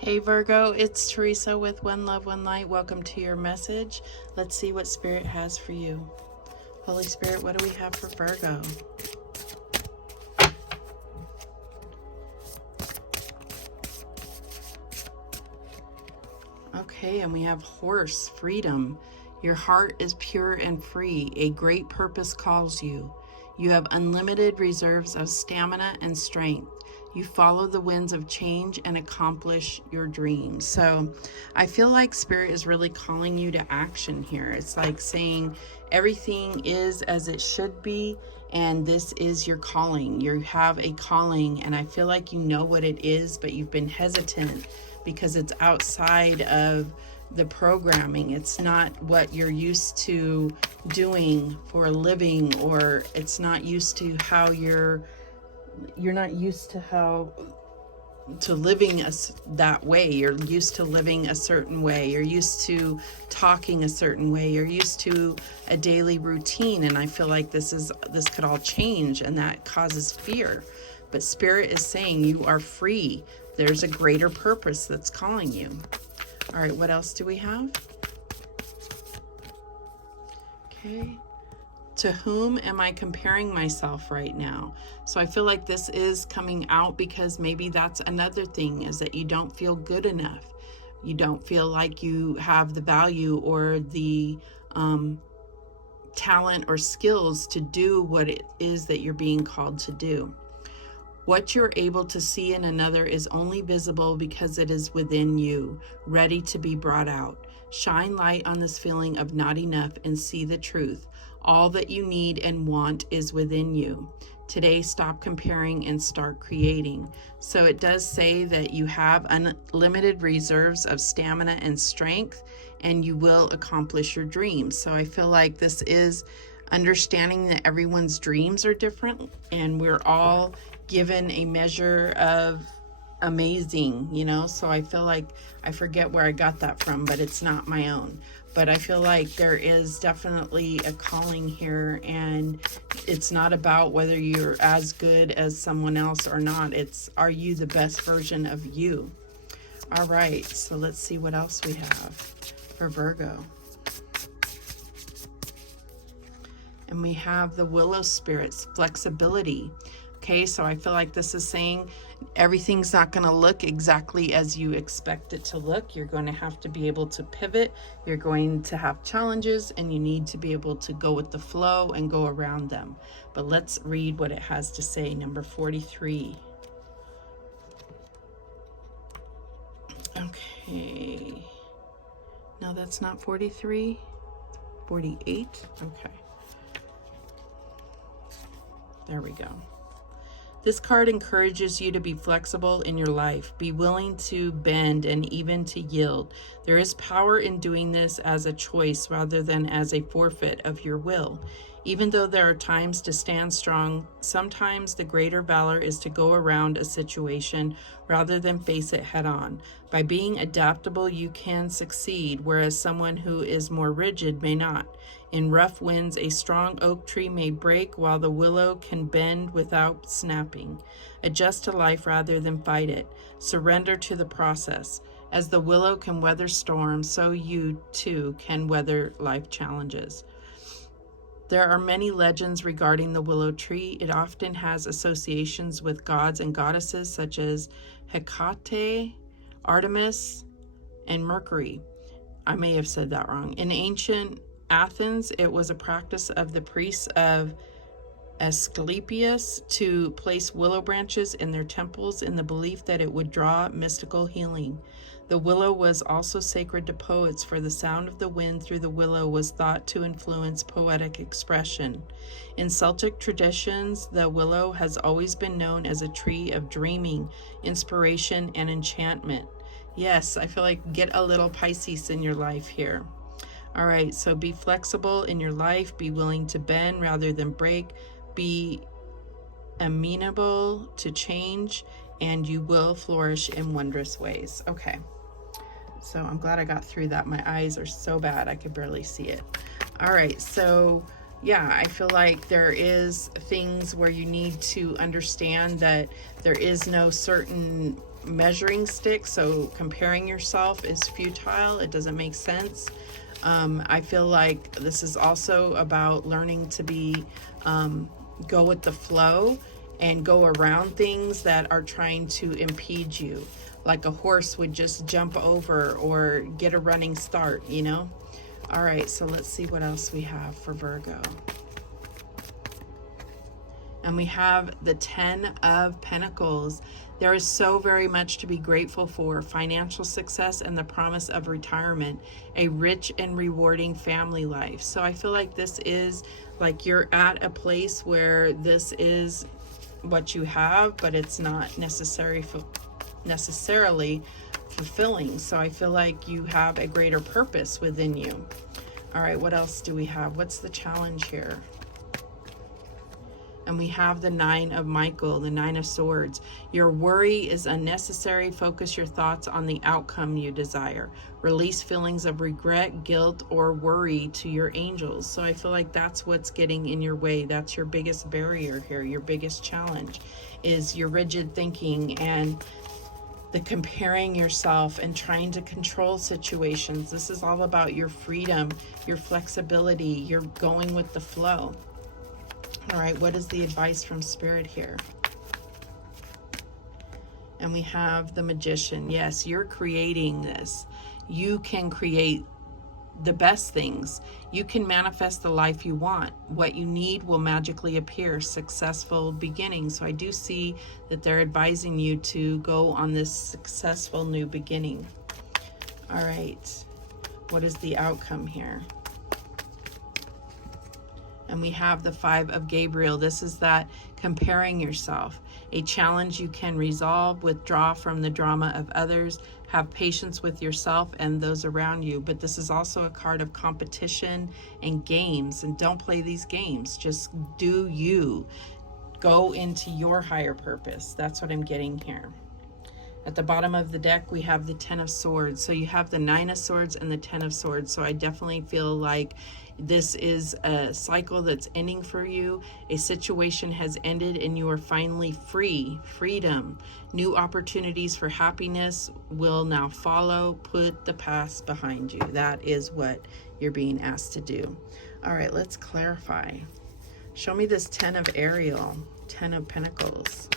Hey Virgo, it's Teresa with One Love, One Light. Welcome to your message. Let's see what Spirit has for you. Holy Spirit, what do we have for Virgo? Okay, and we have Horse, freedom. Your heart is pure and free. A great purpose calls you. You have unlimited reserves of stamina and strength. You follow the winds of change and accomplish your dreams. So I feel like Spirit is really calling you to action here. It's like saying everything is as it should be, and this is your calling. You have a calling, and I feel like you know what it is, but you've been hesitant because it's outside of the programming. It's not what you're used to doing for a living, or it's not used to how you're not used to living that way. You're used to living a certain way. You're used to talking a certain way. You're used to a daily routine, and I feel like this could all change, and that causes fear. But Spirit is saying you are free. There's a greater purpose that's calling you. All right, what else do we have? Okay. To whom am I comparing myself right now? So I feel like this is coming out because maybe that's another thing, is that you don't feel good enough. You don't feel like you have the value or the talent or skills to do what it is that you're being called to do. What you're able to see in another is only visible because it is within you, ready to be brought out. Shine light on this feeling of not enough and see the truth. All that you need and want is within you. Today, stop comparing and start creating. So it does say that you have unlimited reserves of stamina and strength, and you will accomplish your dreams. So I feel like this is understanding that everyone's dreams are different, and we're all given a measure of amazing, so I feel like, I forget where I got that from, but it's not my own. But I feel like there is definitely a calling here, and it's not about whether you're as good as someone else or not. It's, are you the best version of you? All right, so let's see what else we have for Virgo. And we have the Willow Spirits, flexibility. Okay, so I feel like this is saying everything's not going to look exactly as you expect it to look. You're going to have to be able to pivot. You're going to have challenges, and you need to be able to go with the flow and go around them. But let's read what it has to say. Number 43. Okay. No, that's not 43. 48. Okay. There we go. This card encourages you to be flexible in your life. Be willing to bend and even to yield. There is power in doing this as a choice rather than as a forfeit of your will. Even though there are times to stand strong, sometimes the greater valor is to go around a situation rather than face it head on. By being adaptable, you can succeed, whereas someone who is more rigid may not. In rough winds, a strong oak tree may break, while the willow can bend without snapping. Adjust to life rather than fight it. Surrender to the process. As the willow can weather storms, so you too can weather life challenges. There are many legends regarding the willow tree. It often has associations with gods and goddesses such as Hecate, Artemis, and Mercury. I may have said that wrong. In ancient Athens, it was a practice of the priests of Asclepius to place willow branches in their temples in the belief that it would draw mystical healing. The willow was also sacred to poets, for the sound of the wind through the willow was thought to influence poetic expression. In Celtic traditions, the willow has always been known as a tree of dreaming, inspiration, and enchantment. Yes, I feel like get a little Pisces in your life here. All right, so be flexible in your life. Be willing to bend rather than break. Be amenable to change, and you will flourish in wondrous ways. Okay, so I'm glad I got through that. My eyes are so bad I could barely see it. All right, so yeah, I feel like there is things where you need to understand that there is no certain measuring stick, so comparing yourself is futile. It doesn't make sense. I feel like this is also about learning to be go with the flow and go around things that are trying to impede you, like a horse would just jump over or get a running start, you know. All right, so let's see what else we have for Virgo. And we have the 10 of Pentacles. There is so very much to be grateful for: financial success and the promise of retirement, a rich and rewarding family life. So I feel like this is like you're at a place where this is what you have, but it's not necessarily fulfilling. So I feel like you have a greater purpose within you. All right, what else do we have? What's the challenge here? And we have the 9 of Michael, the 9 of Swords. Your worry is unnecessary. Focus your thoughts on the outcome you desire. Release feelings of regret, guilt, or worry to your angels. So I feel like that's what's getting in your way. That's your biggest barrier here. Your biggest challenge is your rigid thinking and the comparing yourself and trying to control situations. This is all about your freedom, your flexibility, your going with the flow. All right, what is the advice from Spirit here? And we have the Magician. Yes, you're creating this. You can create the best things. You can manifest the life you want. What you need will magically appear. Successful beginning. So I do see that they're advising you to go on this successful new beginning. All right, what is the outcome here? And we have the 5 of Gabriel. This is that comparing yourself. A challenge you can resolve. Withdraw from the drama of others. Have patience with yourself and those around you. But this is also a card of competition and games. And don't play these games. Just do you. Go into your higher purpose. That's what I'm getting here. At the bottom of the deck, we have the 10 of Swords. So you have the 9 of Swords and the 10 of Swords. So I definitely feel like this is a cycle that's ending for you. A situation has ended and you are finally free. Freedom. New opportunities for happiness will now follow. Put the past behind you. That is what you're being asked to do. All right, let's clarify. Show me this 10 of Ariel, 10 of Pentacles.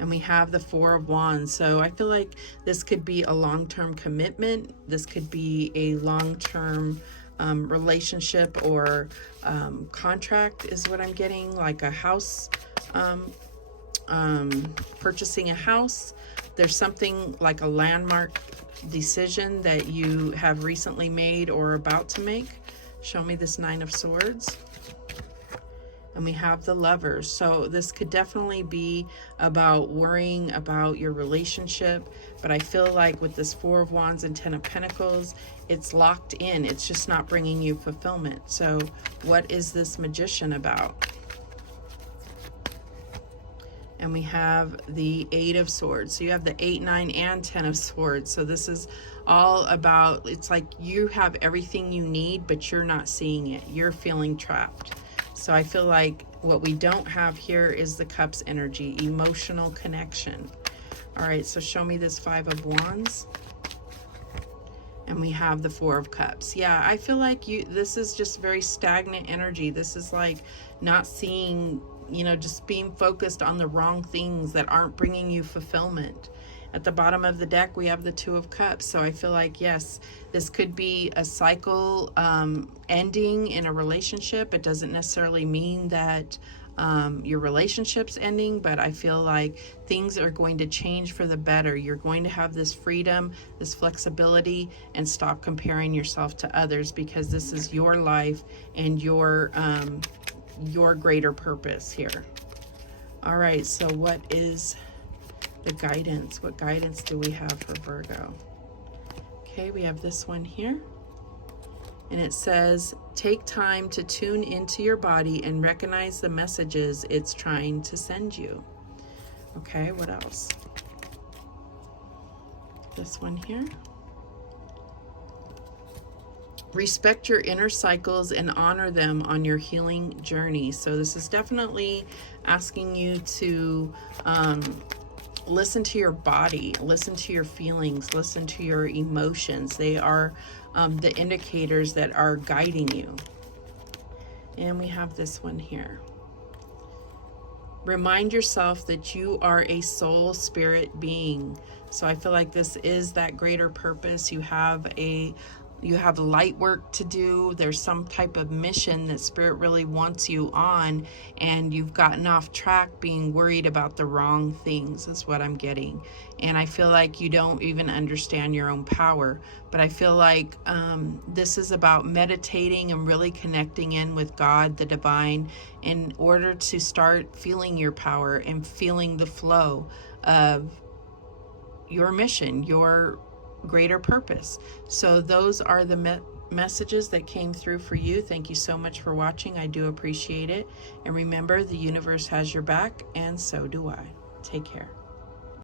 And we have the 4 of Wands. So I feel like this could be a long-term commitment. This could be a long-term relationship or contract is what I'm getting, like a house, purchasing a house. There's something like a landmark decision that you have recently made or about to make. Show me this 9 of Swords. And we have the Lovers. So this could definitely be about worrying about your relationship. But I feel like with this 4 of Wands and 10 of Pentacles, it's locked in. It's just not bringing you fulfillment. So what is this Magician about? And we have the 8 of Swords. So you have the 8, 9, and 10 of Swords. So this is all about, it's like you have everything you need, but you're not seeing it. You're feeling trapped. So I feel like what we don't have here is the Cups energy, emotional connection. All right, so show me this 5 of Wands. And we have the 4 of Cups. Yeah, I feel like this is just very stagnant energy. This is like not seeing, you know, just being focused on the wrong things that aren't bringing you fulfillment. At the bottom of the deck, we have the 2 of Cups. So I feel like, yes, this could be a cycle ending in a relationship. It doesn't necessarily mean that your relationship's ending, but I feel like things are going to change for the better. You're going to have this freedom, this flexibility, and stop comparing yourself to others, because this is your life and your greater purpose here. All right, so what is the guidance? What guidance do we have for Virgo? Okay, we have this one here. And it says, take time to tune into your body and recognize the messages it's trying to send you. Okay, what else? This one here. Respect your inner cycles and honor them on your healing journey. So this is definitely asking you to listen to your body, listen to your feelings, listen to your emotions. They are the indicators that are guiding you. And we have this one here. Remind yourself that you are a soul spirit being. So I feel like this is that greater purpose. You have light work to do. There's some type of mission that Spirit really wants you on, and you've gotten off track being worried about the wrong things is what I'm getting. And I feel like you don't even understand your own power. But I feel like this is about meditating and really connecting in with God, the divine, in order to start feeling your power and feeling the flow of your mission, your greater purpose. So those are the messages that came through for you. Thank you so much for watching. I do appreciate it. And remember, the universe has your back, and so do I. Take care.